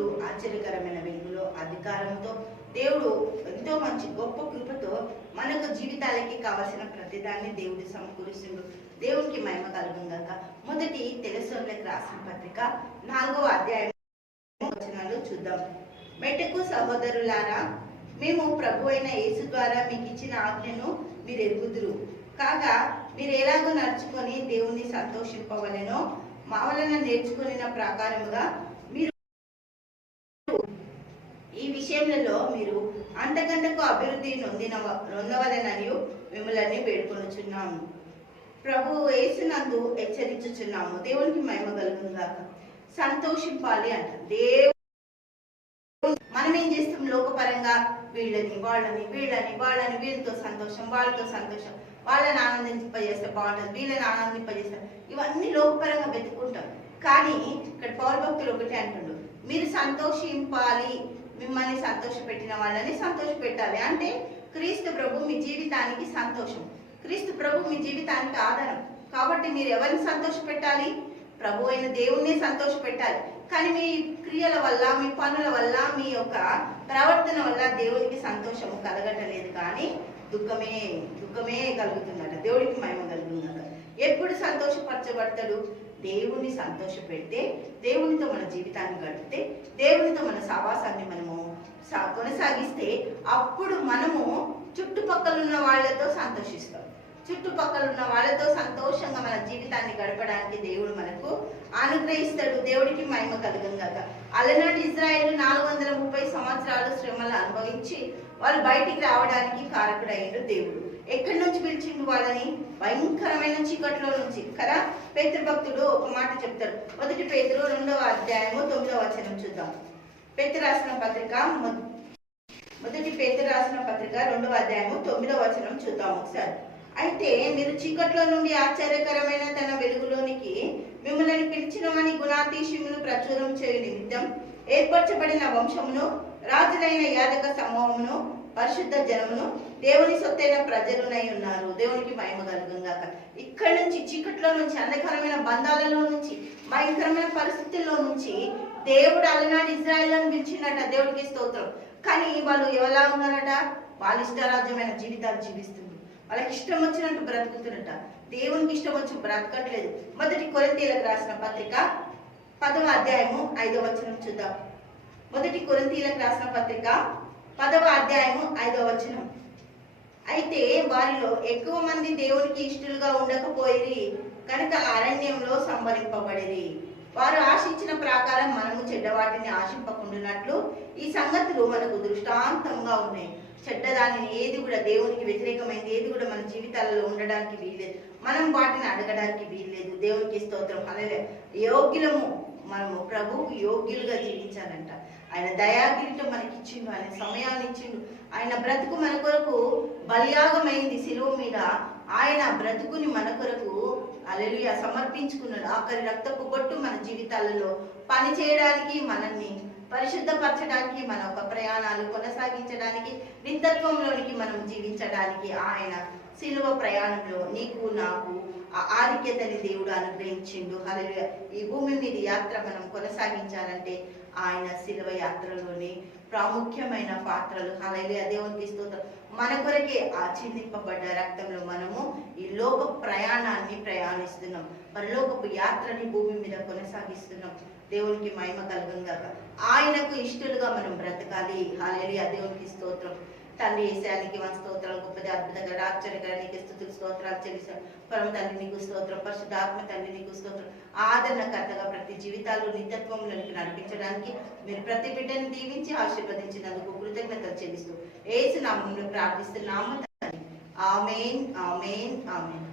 దేవుడు ఆశ్చర్యకరమైన వెలుగులో అధికారంతో దేవుడు ఎంతో మంచి గొప్ప కృపతో మనకు జీవితాలకి కావలసిన ప్రతిదాన్ని దేవుడు సమకూరుస్తుండు. దేవునికి మహిమ కలుగుగాక. మొదటి తెస్సలోనికీయులకు రాసిన పత్రిక 4వ అధ్యాయం వచనాలు చూద్దాం. మెట్టుకు సహోదరులారా, మేము ప్రభు అయిన యేసు ద్వారా మీకు ఇచ్చిన ఆజ్ఞను మీరు ఎరుగుదురు కాగా, మీరు ఎలాగో నడుచుకొని దేవుణ్ణి సంతోషింపవలెనో మా వలన నేర్చుకున్న ప్రకారముగా మీరు ఈ విషయంలో మీరు అంతకంతకు అభివృద్ధి నొందవలెనని మిమ్మల్ని వేడుకొనుచున్నాము. ప్రభు యేసునందు హెచ్చరించుచున్నాము. దేవునికి మహిమ కలుగుగాక. సంతోషింపాలి అంట. మనం ఏం చేస్తాం? లోకపరంగా వీళ్ళని వాళ్ళని వీళ్ళతో సంతోషం, వాళ్ళతో సంతోషం, వాళ్ళని ఆనందింపజేస్తే బాగుంటుంది, వీళ్ళని ఆనందింపజేస్తారు, ఇవన్నీ లోకపరంగా వెతుక్కుంటాం. కానీ ఇక్కడ పౌరు భక్తులు ఒకటే అంటుండు, మీరు సంతోషింపాలి, మిమ్మల్ని సంతోష పెట్టిన వాళ్ళని సంతోష పెట్టాలి. అంటే క్రీస్తు ప్రభు మీ జీవితానికి సంతోషం, క్రీస్తు ప్రభు మీ జీవితానికి ఆధారం. కాబట్టి మీరు ఎవరిని సంతోష పెట్టాలి? ప్రభు అయిన దేవుణ్ణి సంతోష పెట్టాలి. కానీ మీ క్రియల వల్ల, మీ పనుల వల్ల, మీ యొక్క ప్రవర్తన వల్ల దేవునికి సంతోషము కలగటలేదు, కానీ దుఃఖమే కలుగుతుందట. దేవుడికి మహిమ కలుగుతుందట. ఎప్పుడు సంతోషపరచబడతాడు? దేవుణ్ణి సంతోష పెడితే, దేవునితో మన జీవితాన్ని గడిపితే, దేవునితో మన సహవాసాన్ని మనము కొనసాగిస్తే, అప్పుడు మనము చుట్టుపక్కల ఉన్న వాళ్ళతో సంతోషిస్తాం. చుట్టుపక్కల ఉన్న వాళ్ళతో సంతోషంగా మన జీవితాన్ని గడపడానికి దేవుడు మనకు అనుగ్రహిస్తాడు. దేవుడికి మహిమ కలుగుగాక. అలనాటి ఇజ్రాయేలు 430 సంవత్సరాలు శ్రమలు అనుభవించి వాళ్ళు బయటికి రావడానికి కారకుడయ్యాడు దేవుడు. ఎక్కడి నుంచి పిలిచిండు వాళ్ళని? భయంకరమైన చీకట్లో నుంచి కదా. పేతురు భక్తుడు ఒక మాట చెప్తాడు. 1 పేతురు 2వ అధ్యాయము 9వ వచనం చూద్దాం. పేతురు రాసిన పత్రిక 1 పేతురు రాసిన పత్రిక 2వ అధ్యాయము 9వ వచనం చూద్దాం ఒకసారి. అయితే మీరు చీకట్లో నుండి ఆశ్చర్యకరమైన తన వెలుగులోనికి మిమ్మల్ని పిలిచిన వాని గుణాతిశయమును ప్రచురం చేయు నిమిత్తం ఏర్పరచబడిన వంశమును, రాజులైన యాజక సమూహమును, పరిశుద్ధ జనమును, దేవుని సొత్తైన ప్రజలునై ఉన్నారు. దేవునికి మహిమ కలుగుగాక. ఇక్కడ నుంచి, చీకట్లో నుంచి, అంధకారమైన బంధాలలో నుంచి, భయంకరమైన పరిస్థితుల్లో నుంచి దేవుడు అలనాటి ఇజ్రాయేలును పిలిచినట. దేవుడికి స్తోత్రం. కానీ వాళ్ళు ఎలా ఉన్నారట? వాళ్ళ ఇష్టరాజ్యమైన జీవితాలు జీవిస్తున్నారు. వాళ్ళకి ఇష్టం వచ్చినట్టు బ్రతుకుతున్నట. దేవునికి ఇష్టం వచ్చి బ్రతకట్లేదు. 1 కొరింథీయులకు రాసిన పత్రిక 10వ అధ్యాయము 5వ వచనం చూద్దాం. 1 కొరింథీయులకు రాసిన పత్రిక 10వ అధ్యాయము 5వ వచనం. అయితే వారిలో ఎక్కువ మంది దేవునికి ఇష్టలుగా ఉండకపోయిరి కనుక అరణ్యంలో సంహరింపబడిరి. వారు ఆశించిన ప్రకారం మనము చెడ్డవాటిని ఆశింపకుండానట్లు ఈ సంగతులు మనకు దృష్టాంతంగా ఉన్నాయి. చెడ్డదానిని ఏది కూడా, దేవునికి వ్యతిరేకమైనది ఏది కూడా మన జీవితాలలో ఉండడానికి వీల్లేదు. మనం వాటిని అడగడానికి వీల్లేదు. దేవునికి స్తోత్రం. అలాగే యోగ్యులము, మనము ప్రభువుకు యోగ్యులుగా జీవించాలంట. ఆయన దయాకిరీటం మనకి ఇచ్చిండు, ఆయన సమయాన్ని ఇచ్చిండు. ఆయన బ్రతుకు మన కొరకు బలియాగమైంది శిలువ మీద. ఆయన బ్రతుకుని మన కొరకు హల్లెలూయా సమర్పించుకున్నాడు. ఆఖరి రక్తపు బొట్టు మన జీవితాలలో పని చేయడానికి, మనల్ని పరిశుద్ధపరచడానికి, మన ఒక ప్రయాణాలు కొనసాగించడానికి, నిత్యత్వంలోనికి మనం జీవించడానికి ఆయన శిలువ ప్రయాణంలో నీకు నాకు ఆ ఆధిక్యతని దేవుడు అనుగ్రహించిండు. హల్లెలూయా. ఈ భూమి మీద యాత్ర మనం కొనసాగించాలంటే ఆయన శిలువ యాత్రలోని ప్రాముఖ్యమైన పాత్రలు. హల్లెలూయా. దేవునికి స్తోత్రం. మన కొరకే ఆ చిందింపబడ్డ రక్తంలో మనము ఈ లోక ప్రయాణాన్ని ప్రయాణిస్తున్నాం. పరలోకపు యాత్రని భూమి మీద కొనసాగిస్తున్నాం. దేవునికి మహిమ కలుగుగాక. ఆయనకు ఇష్టలుగా మనం బ్రతకాలి. హల్లెలూయా. దేవునికి స్తోత్రం. తండ్రి యేసయ్యానికి మన స్తోత్రాలు, గొప్పది, అద్భుతంగా, ఆశ్చర్యకరంగా నీకు స్తుతులు స్తోత్రాలు చెల్లిస్తాం. పరమ తండ్రి నీకు స్తోత్రం. పరిశుద్ధాత్మ తండ్రి నీకు స్తోత్రం. ఆదరణకర్తగా ప్రతి జీవితాలు నిత్యత్వంలోనికి నడిపించడానికి మీరు ప్రతి బిడ్డని దీవించి ఆశీర్వదించినందుకు కృతజ్ఞతలు చెల్లిస్తూ యేసు నామములో ప్రార్థిస్తున్నాము తండ్రి. ఆమేన్, ఆమేన్, ఆమేన్.